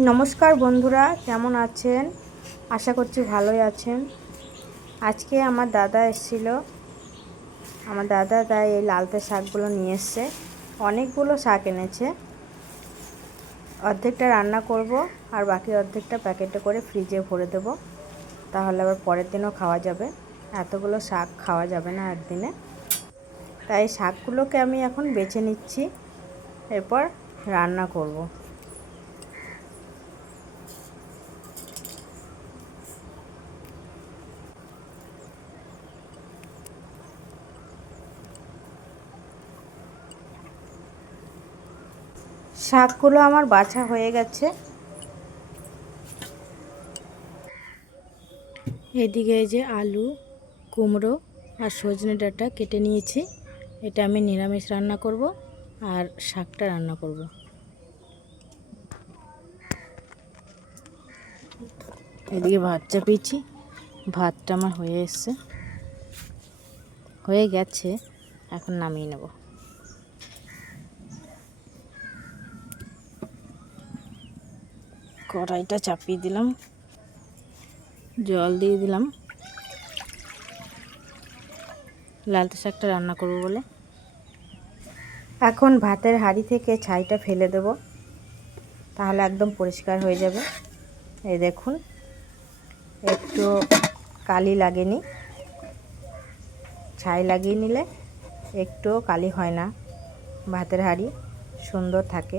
নমস্কার বন্ধুরা, কেমন আছেন? আশা করছি ভালোই আছেন। আজকে আমার দাদা এসেছিল। আমার দাদা তাই এই লালতে শাকগুলো নিয়ে এসছে। অনেকগুলো শাক এনেছে। অর্ধেকটা রান্না করব আর বাকি অর্ধেকটা প্যাকেটে করে ফ্রিজে ভরে দেব। তাহলে আবার পরের দিনও খাওয়া যাবে। এতগুলো শাক খাওয়া যাবে না একদিনে। তাই শাকগুলোকে আমি এখন বেছে নিচ্ছি। এরপর রান্না করব। শাকগুলো আমার বাছা হয়ে গেছে। এদিকে যে আলু, কুমড়ো আর সজনে ডাঁটা কেটে নিয়েছি। এটা আমি নিরামিষ রান্না করব আর শাকটা রান্না করব। এদিকে ভাত চাপিয়েছি। ভাতটা আমার হয়ে এসছে। হয়ে গেছে। এখন নামিয়ে নেব। কড়াইটা চাপিয়ে দিলাম। জল দিয়ে দিলাম। লালতে শাকটা রান্না করব বলে। এখন ভাতের হাঁড়ি থেকে ছাইটা ফেলে দেব। তাহলে একদম পরিষ্কার হয়ে যাবে। এই দেখুন, একটু কালি লাগেনি। ছাই লাগিয়ে নিলে একটু কালি হয় না। ভাতের হাঁড়ি সুন্দর থাকে।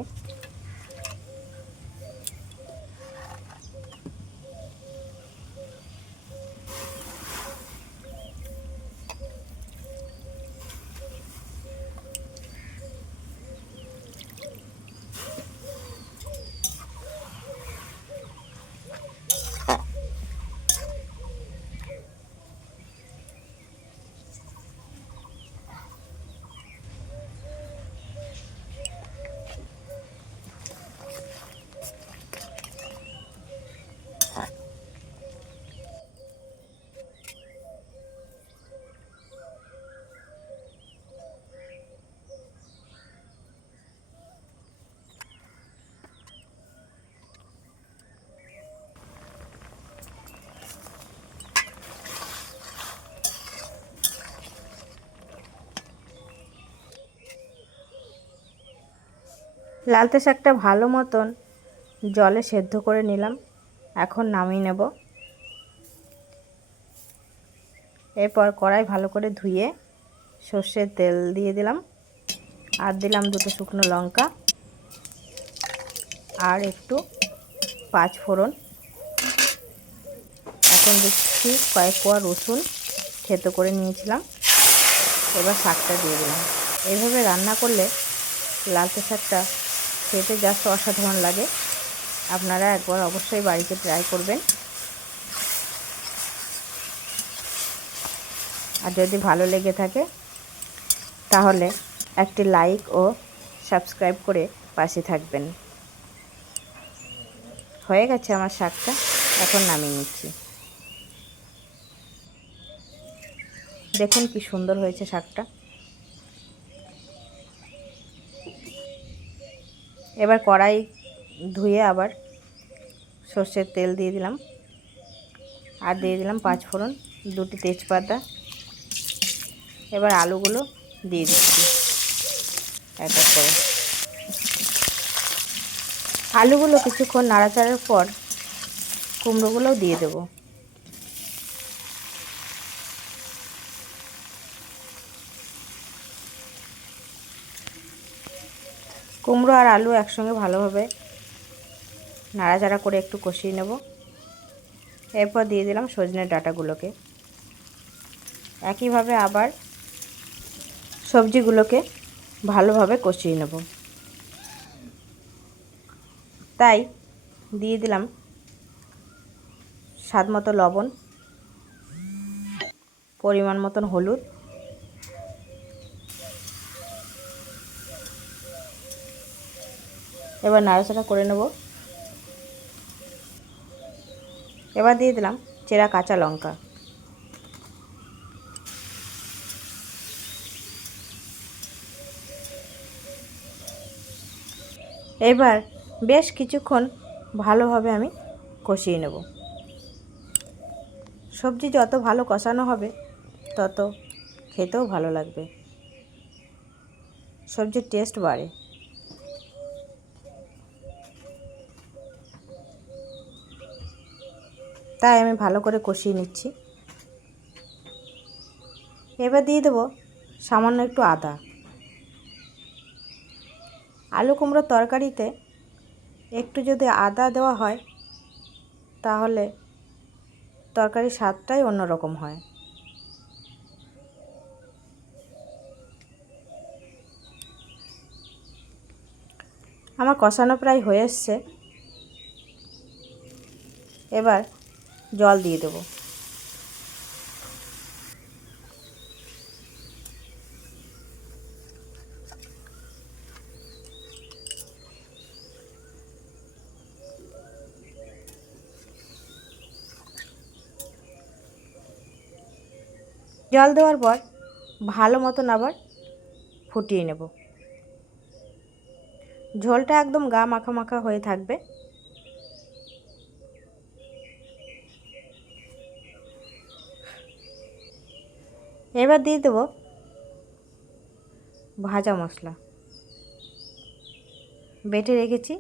লালতে শাকটা ভালো মতন জলে সেদ্ধ করে নিলাম। এখন নামিয়ে নেব। এরপর কড়াই ভালো করে ধুয়ে সর্ষের তেল দিয়ে দিলাম। আর দিলাম দুটো শুকনো লঙ্কা। আর একটু পাঁচ ফোড়ন। এখন দিচ্ছি কয়েক কোয়া রসুন থেতো করে নিয়েছিলাম। এবার শাকটা দিয়ে দিলাম। এইভাবে রান্না করলে লালতে শাকটা খেতে জাস্ট অসাধারণ লাগে। আপনারা একবার অবশ্যই বাড়িতে ট্রাই করবেন। আর যদি ভালো লেগে থাকে, তাহলে একটি লাইক ও সাবস্ক্রাইব করে পাশে থাকবেন। হয়ে গেছে আমার শাকটা, এখন নামিয়ে নিচ্ছি। দেখুন কি সুন্দর হয়েছে শাকটা। এবার কড়াই ধুয়ে আবার সর্ষের তেল দিয়ে দিলাম। আর দিয়ে দিলাম পাঁচ ফোড়ন, দুটি তেজপাতা। এবার আলুগুলো দিয়ে দিচ্ছি এক এক করে। আলুগুলো কিছুক্ষণ নাড়াচাড়ার পর কুমড়োগুলোও দিয়ে দেবো। কুমড়ো আর আলু একসঙ্গে ভালোভাবে নাড়াচাড়া করে একটু কষিয়ে নেব। এরপর দিয়ে দিলাম সজনের ডাটাগুলোকে। একইভাবে আবার সবজিগুলোকে ভালোভাবে কষিয়ে নেব। তাই দিয়ে দিলাম স্বাদ মতো লবণ, পরিমাণ মতন হলুদ এবার নাড়াচাড়া করে নেব। এবার দিয়ে দিলাম চেরা কাঁচা লঙ্কা। এবার বেশ কিছুক্ষণ ভালোভাবে আমি কষিয়ে নেব। সবজি যত ভালো কষানো হবে, তত খেতেও ভালো লাগবে। সবজির টেস্ট বাড়ে। তাই আমি ভালো করে কষিয়ে নিচ্ছি। এবার দিয়ে দেবো সামান্য একটু আদা। আলু কুমড়োর তরকারিতে একটু যদি আদা দেওয়া হয়, তাহলে তরকারির স্বাদটাই অন্যরকম হয়। আমার কষানো প্রায় হয়ে এসছে। এবার জল দিয়ে দেবো। জল দেওয়ার পর ভালো মতন আবার ফুটিয়ে নেব। ঝোলটা একদম গা মাখা মাখা হয়ে থাকবে। এবার দিয়ে দেবো ভাজা মশলা। বেটে রেখেছি,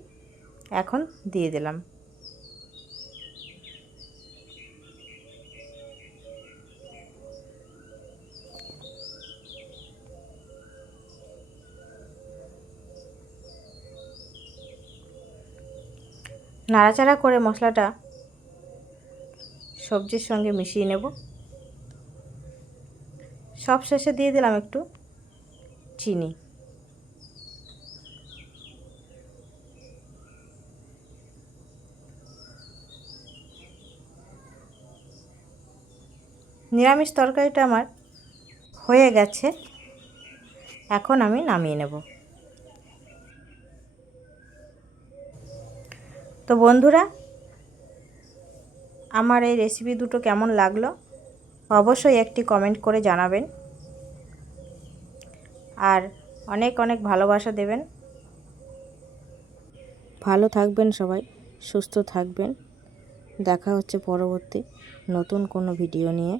এখন দিয়ে দিলাম। নাড়াচাড়া করে মশলাটা সবজির সঙ্গে মিশিয়ে নেব। সব শেষে দিয়ে দিলাম একটু চিনি। নিরামিষ তরকারিটা আমার হয়ে গেছে। এখন আমি নামিয়ে নেব। তো বন্ধুরা, আমার এই রেসিপি দুটো কেমন লাগল? অবশ্যই একটি কমেন্ট করে জানাবেন। আর অনেক অনেক ভালোবাসা দেবেন। ভালো থাকবেন সবাই, সুস্থ থাকবেন। দেখা হচ্ছে পরবর্তী নতুন কোনো ভিডিও নিয়ে।